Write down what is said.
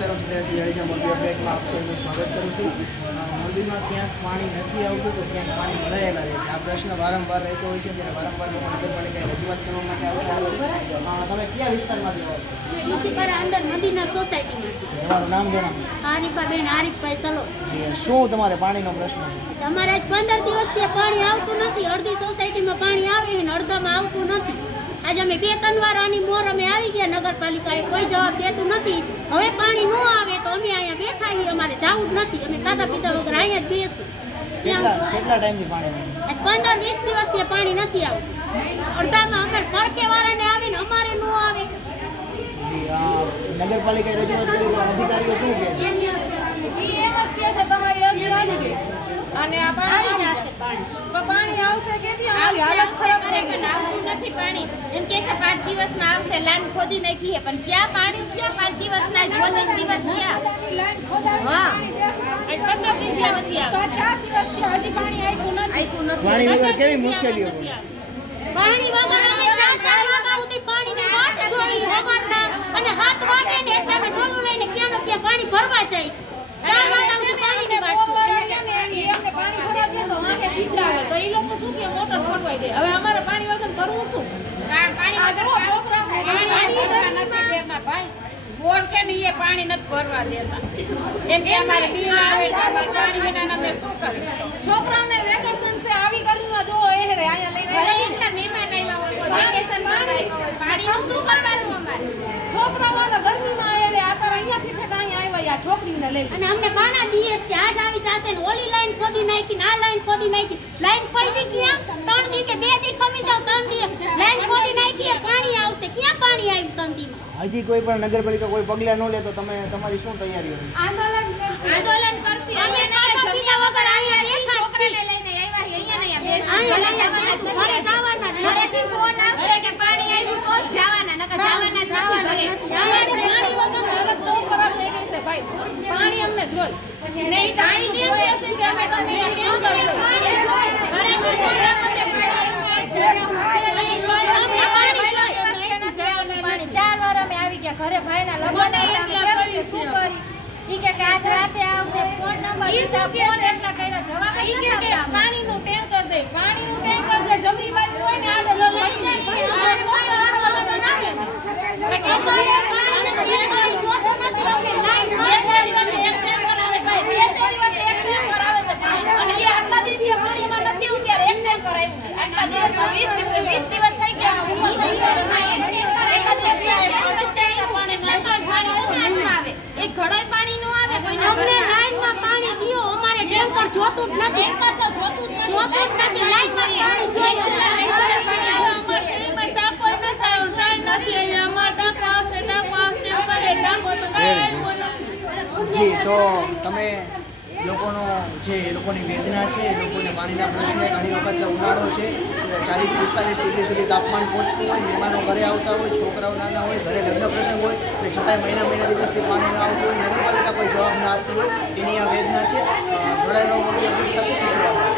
નમસ્કાર હું સિદ્ધરાજ જાડેજા મોરબી અપડેટમાં આપ સૌનું સ્વાગત કરું છું. મોરબીમાં ક્યાંક પાણી નથી આવતું તો ક્યાંક પાણી ભરાયેલા રહે છે. આ પ્રશ્ન વારંવાર રહેતો હોય છે ત્યારે વારંવાર લોકો નગરપાલિકાએ રજૂઆત કરવા માટે આવતા હોય તમે કયા વિસ્તારમાંથી આવો છો? અંદર નદીના સોસાયટીમાં. તમારું નામ જણાવો. આરીફાબેન આરીફભાઈ સલો. શું તમારે પાણીનો પ્રશ્ન છે? અમારે આજ પંદર દિવસથી પાણી આવતું નથી. અડધી સોસાયટીમાં પાણી આવે ને અડધામાં આવતું નથી. આજે અમે બે ત્રણ વાર આની મોર અમે આવી ગયા નગરપાલિકાએ. કોઈ જવાબ દેતું નથી. હવે પાણી ન આવે તો અમે અહીંયા બેઠા છીએ. અમારે જવું જ નથી. અમે ખાધા પીધા વગર અહીંયા જ બેસું. કેટલા ત્યાં કેટલા ટાઈમથી પાણી પંદર વીસ દિવસથી પાણી નથી આવતું. અડધામાં અમે પડકે વાળાને ને આવીને અમારે ન આવે. નગરપાલિકાએ રજૂઆત કરી અધિકારીઓ શું કહે છે? એમ જ કહે છે તમારી અરજી આવી ગઈ અને આ પાણી આવશે પાણી. આવશે હાલત આવશે, ખરાબ કરે થઈ પણ ગઈ આવતું નથી પાણી. એમ કે છે પાંચ દિવસમાં આવશે લાઈન ખોદી નાખી છે પણ ક્યાં પાણી? ક્યાં પાંચ દિવસના જ પચીસ દિવસ ક્યાં હા. પાણી વગર કેવી મુશ્કેલીઓ પાણી વગર અમે ચાર ચાર વાગ્યા સુધી પાણીની વાટ જોઈ સવારના અને સાત વાગે ને એટલે અમે ડોલું લઈને ક્યાં ને ક્યાં પાણી ભરવા જઈ ચાર વાગ્યા સુધી પાણીની વાટ જોઈ. એમને. પાણી ભરવા દે તો માથે બીજા તો ઈ લોકો શું કે મોટર ફરવાઈ દે. હવે અમારે કરવું શું પાણી આ વગર વગર બોર છે ને એ પાણી નથી ભરવા દેતા. એમ કે અમારે બિલ આવે પાણી વિના અમે શું કરીએ? છોકરાઓને વેકેશન છે આવી ગરમીમાં જો એ રે આયા લઈને ઘરે. એટલા મહેમાન આવ્યા હોય વેકેશન પર આવ્યા હોય. પાણીનું શું કરવાનું અમારે? છોકરાઓને ગરમીમાં એ રે આતર અહીંયાથી છે અહીંયા આવ્યા આ છોકરીને લઈ અને અમને બાના દીએ કે આજ આવી જાશે ને ઓલી લાઈન ખોદી નાખી ને આ લાઈન ખોદી નાખી. લાઈન ખોદી ક્યાં ત્રણ દી કે બે દી ખમી જાવ ત્રણ દી લાઈન ખોદી નાખી એ પાણી આવશે ક્યાં પાણી આવ્યું ત્રણ દીમાં હજી કોઈ પણ નગરપાલિકા કોઈ પગલાં ન લે તો તમે તમારી શું તૈયારી હોય આંદોલન કરશે. આંદોલન કરશે. અમે પીધા વગર અહીંયા છોકરાને છીએ. લઈને આવ્યા અહીંયા નહીં. નહીં, ઘરે જવાના. ઘરેથી ફોન આવશે કે પાણી આવ્યું તો જ જવાના નકર જવાના જ નથી અમારી પાણી વગર હાલત તો ખરાબ થઈ ગઈ છે ભાઈ. પાણી અમને જોઈ. નહીં, પાણી દેવું કે અમે તમને કેમ કરશો? પાણી જોઈએ. ઘરેથી ફોન આવે છે, પાણી આવ્યું તો જ જવાના. પાણી ચાર વાર અમે આવી ગયા ઘરે ભાઈના લગ્ન હતા કે શું કરી ઈ કે આજ રાતે આવશે ફોન નંબર ઈ ફોન? એટલા કર્યા જવાબ ઈ કે પાણીનું ટેન્કર દે પાણીનું ટેન્કર જે જબરી બાજુ હોય ને આડે લઈ જાય અમારે કોઈ વારો વગર આવે ને. અમારે પાણીને ટેન્કર જોતું નથી. અમને લાઈન બે ચારી વાગે એક ટેન્કર આવે ભાઈ બે ચારી વાગે એક ટેન્કર આવે છે પાણી અને એ આટલા દિવસથી પાણીમાં નથી આવ્યું ત્યારે એક ટેન્કર આવ્યું છે આટલા દિવસમાં 20 દિવસ 20 દિવસ થઈ ગયા ઉંમર થઈ ગઈ. દિવસમાં એક ટેન્કર એટલા આવ્યું, દિવસ બે ચાર વચ્ચે આવ્યું. એટલે તો પાણી કોને હાથમાં આવે? એક ઘડોય પાણી નો આવે કોઈના અમને ઘરમાં. લાઈનમાં પાણી દ્યો અમારે ટેન્કર જોતું જ નથી. ટેન્કર તો જોતું જ નથી. જોતું જ નથી. આવવા જોઈએ. જી તો તમે લોકોનો જે એ લોકોની વેદના છે, એ લોકોને પાણીના પ્રશ્ને ઘણી વખત ઉનાળો છે. ચાલીસ, પિસ્તાલીસ ડિગ્રી સુધી તાપમાન પહોંચતું હોય, મહેમાનો ઘરે આવતા હોય, છોકરાઓ નાના હોય, ઘરે લગ્ન પ્રસંગ હોય, એટલે છતાંય મહિના મહિના દિવસથી પાણી ના આવતું હોય, નગરપાલિકા કોઈ જવાબ ના આપતી હોય, એની આ વેદના છે. જોડાયેલો મોટી અપેક્ષા